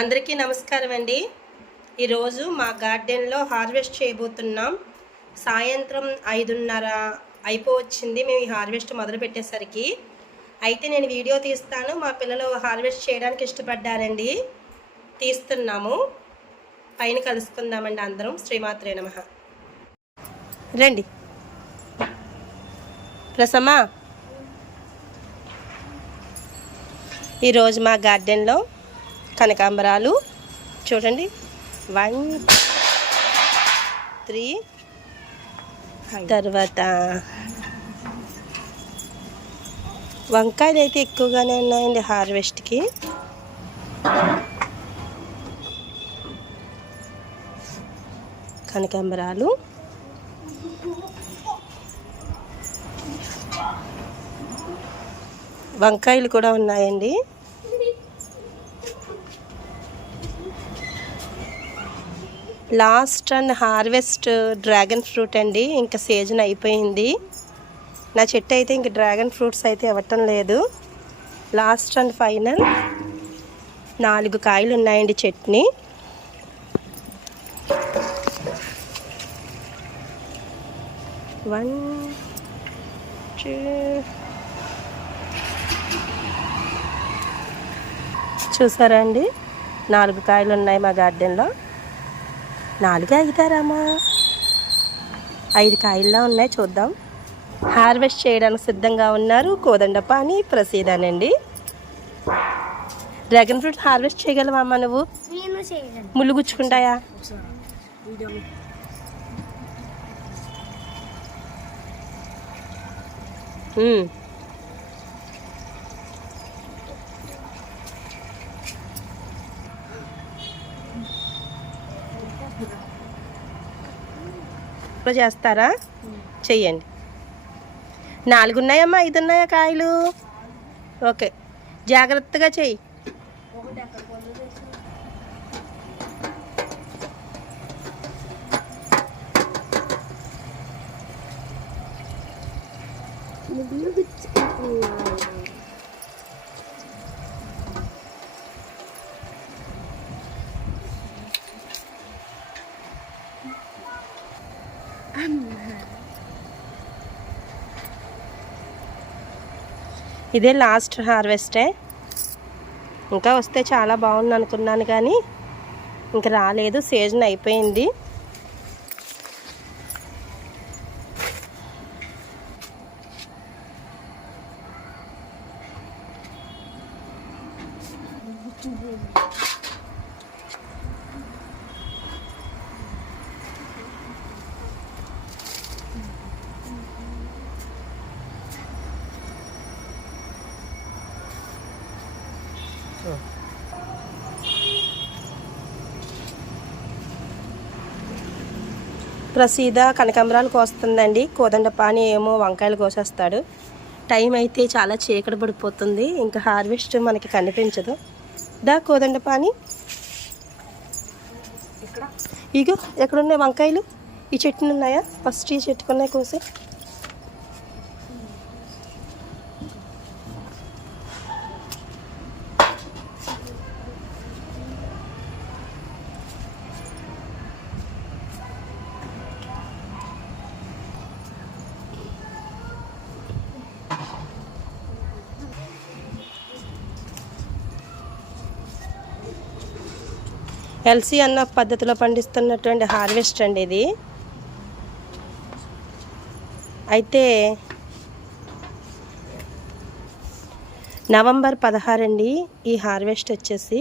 అందరికీ నమస్కారం అండి. ఈరోజు మా గార్డెన్లో హార్వెస్ట్ చేయబోతున్నాం. సాయంత్రం ఐదున్నర అయిపోవచ్చింది మేము ఈ హార్వెస్ట్ మొదలు పెట్టేసరికి. అయితే నేను వీడియో తీస్తాను. మా పిల్లలు హార్వెస్ట్ చేయడానికి ఇష్టపడ్డారండి. తీస్తున్నాము. పైన కలుసుకుందామండి అందరం. శ్రీమాత్రే నమ. రండి. ప్రసమ్మ ఈరోజు మా గార్డెన్లో కనకాంబరాలు. చూడండి. వన్ త్రీ తర్వాత వంకాయలు అయితే ఎక్కువగానే ఉన్నాయండి హార్వెస్ట్కి. కనకాంబరాలు. వంకాయలు కూడా ఉన్నాయండి. Last and harvest dragon fruit అండి. ఇంకా సీజన్ అయిపోయింది. నా చెట్టు అయితే ఇంక డ్రాగన్ ఫ్రూట్స్ అయితే ఇవ్వటం లేదు. లాస్ట్ అండ్ ఫైనల్ నాలుగు కాయలు ఉన్నాయండి చట్నీ వన్ చూసారా అండి? నాలుగు కాయలు ఉన్నాయి మా గార్డెన్లో. నాలుగే అవుతారామా ఐదు కాయల్లా ఉన్నాయి చూద్దాం. హార్వెస్ట్ చేయడానికి సిద్ధంగా ఉన్నారు. కోదండపాని ప్రసీదానండి. డ్రాగన్ ఫ్రూట్ హార్వెస్ట్ చేయగలవమ్మా నువ్వు? ముళ్ళు గుచ్చుకుంటాయా. ఇప్పుడు చేస్తారా? చెయ్యండి. నాలుగు ఉన్నాయమ్మా ఐదు ఉన్నాయా కాయలు? ఓకే. జాగ్రత్తగా చెయ్యి. ఇదే లాస్ట్ హార్వెస్టే. ఇంకా వస్తే చాలా బాగుంది అనుకున్నాను కానీ ఇంకా రాలేదు. సీజన్ అయిపోయింది. ప్రసీద కనకాంబరాలు కోస్తుందండి కోదండపాని ఏమో వంకాయలు కోసేస్తాడు. టైం అయితే చాలా చీకటి పడిపోతుంది. ఇంకా హార్వెస్ట్ మనకి కనిపించదు. దా కోదండపాని ఇగో ఎక్కడున్నాయి వంకాయలు? ఈ చెట్టునున్నాయా? ఫస్ట్ ఈ చెట్టుకున్నాయి కోసి. ఎల్సీ అన్న పద్ధతిలో పండిస్తున్నటువంటి హార్వెస్ట్ అండి ఇది. అయితే నవంబర్ పదహారండి ఈ హార్వెస్ట్ వచ్చేసి.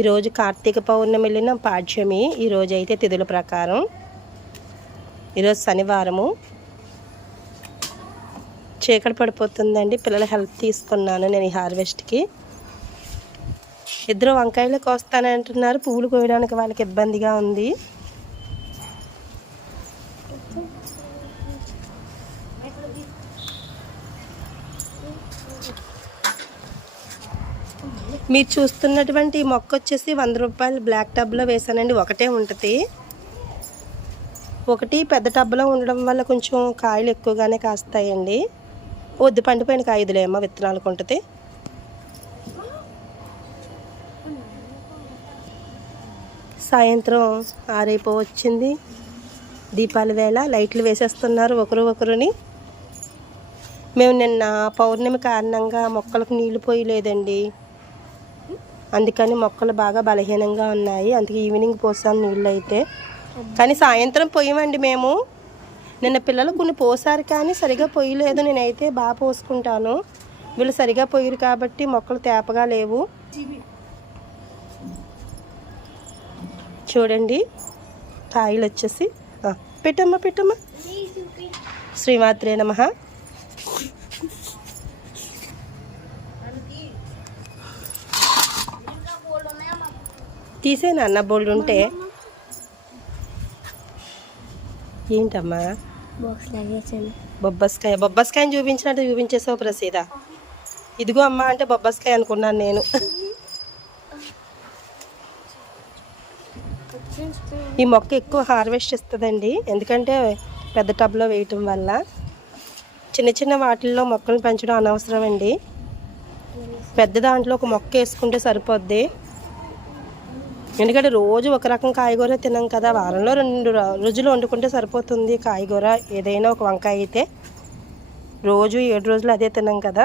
ఈరోజు కార్తీక పౌర్ణమి వెళ్ళిన పాడ్యమి ఈరోజు అయితే తిథుల ప్రకారం. ఈరోజు శనివారము. చీకటి పడిపోతుందండి పిల్లల హెల్ప్ తీసుకున్నాను నేను ఈ హార్వెస్ట్కి. ఇద్దరు వంకాయలు కోస్తానంటున్నారు పువ్వులు కోయడానికి వాళ్ళకి ఇబ్బందిగా ఉంది. మీరు చూస్తున్నటువంటి మొక్క వచ్చేసి వంద రూపాయలు బ్లాక్ టబ్లో వేసానండి. ఒకటే ఉంటుంది. ఒకటి పెద్ద టబ్లో ఉండడం వల్ల కొంచెం కాయలు ఎక్కువగానే కాస్తాయండి. వద్దు పండిపోయిన కాయదులేమో విత్తనాలకు ఉంటుంది. సాయంత్రం ఆరైపో వచ్చింది. దీపాల వేళ లైట్లు వేసేస్తున్నారు ఒకరు ఒకరుని. మేము నిన్న పౌర్ణమి కారణంగా మొక్కలకు నీళ్ళు పోయలేదండి. అందుకని మొక్కలు బాగా బలహీనంగా ఉన్నాయి. అందుకే ఈవినింగ్ పోసాం నీళ్ళు అయితే కానీ సాయంత్రం పోయామండి మేము. నిన్న పిల్లలు కొన్ని పోసారు కానీ సరిగా పొయ్యలేదు నేనైతే బాగా పోసుకుంటాను. వీళ్ళు సరిగా పోయారు కాబట్టి మొక్కలు తేపగా లేవు. చూడండి. కాయలు వచ్చేసి. పెట్టమ్మా పెట్టమ్మా. శ్రీమాత్రే నమ. తీసేనా? అన్న బోల్డ్ ఉంటే. ఏంటమ్మా? బొబ్బస్కాయ. బొబ్బస్కాయని చూపించినట్టు చూపించేసావు ప్రసీద. ఇదిగో అమ్మా అంటే బొబ్బస్కాయ అనుకున్నాను నేను. ఈ మొక్క ఎక్కువ హార్వెస్ట్ ఇస్తుందండి ఎందుకంటే పెద్ద టబ్లో వేయటం వల్ల చిన్న చిన్న వాటిల్లో మొక్కలు పెంచడం అనవసరం అండి పెద్ద దాంట్లో ఒక మొక్క వేసుకుంటే సరిపోద్ది. ఎందుకంటే రోజు ఒక రకం కాయగూర తినాం కదా వారంలో రెండు రోజులు వండుకుంటే సరిపోతుంది కాయగూర. ఏదైనా ఒక వంకాయ అయితే రోజు ఏడు రోజులు అదే తినాం కదా.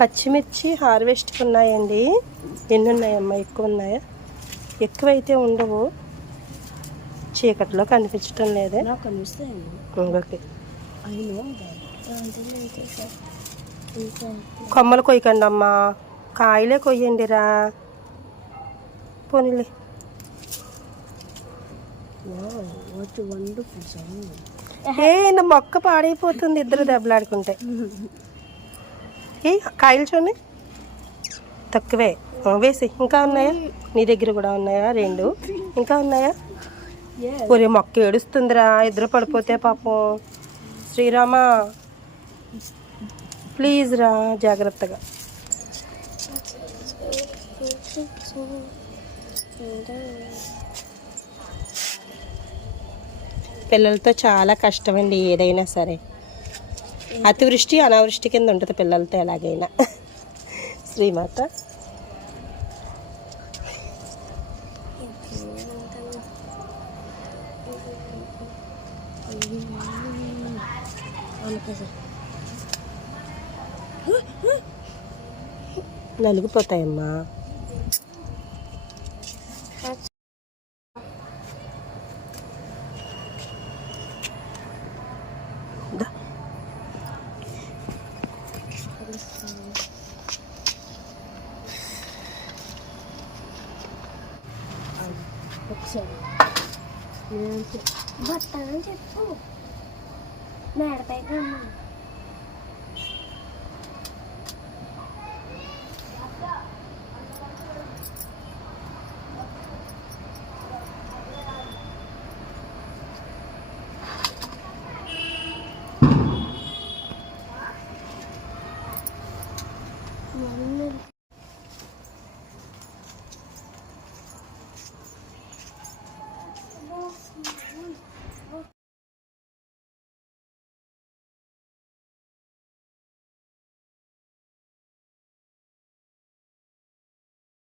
పచ్చిమిర్చి హార్వెస్ట్ ఉన్నాయండి ఎన్ని ఉన్నాయమ్మా ఎక్కువ ఉన్నాయా ఎక్కువైతే ఉండవు. చీకట్లో కనిపించటం లేదే. ఓకే కొమ్మలు కొయ్యకండి అమ్మా కాయలే కొయ్యండి రా పోనీలే ఏ మొక్క పాడైపోతుంది ఇద్దరు దెబ్బలాడుకుంటే. ఏ కాయలు చూడండి. తక్కువే. వేసి. ఇంకా ఉన్నాయా? నీ దగ్గర కూడా ఉన్నాయా? రెండు. ఇంకా ఉన్నాయా? ఒరే మొక్క ఏడుస్తుందిరా. ఇద్దరు పడిపోతే పాపం. శ్రీరామ. ప్లీజ్ రా జాగ్రత్తగా. పిల్లలతో చాలా కష్టం అండి ఏదైనా సరే. అతివృష్టి అనావృష్టి కింద ఉంటుంది పిల్లలతో ఎలాగైనా. శ్రీమాత. నలిగిపోతాయమ్మా. ఒకసారి బట్ట అని చెప్పు మేడపైకి రమ్మా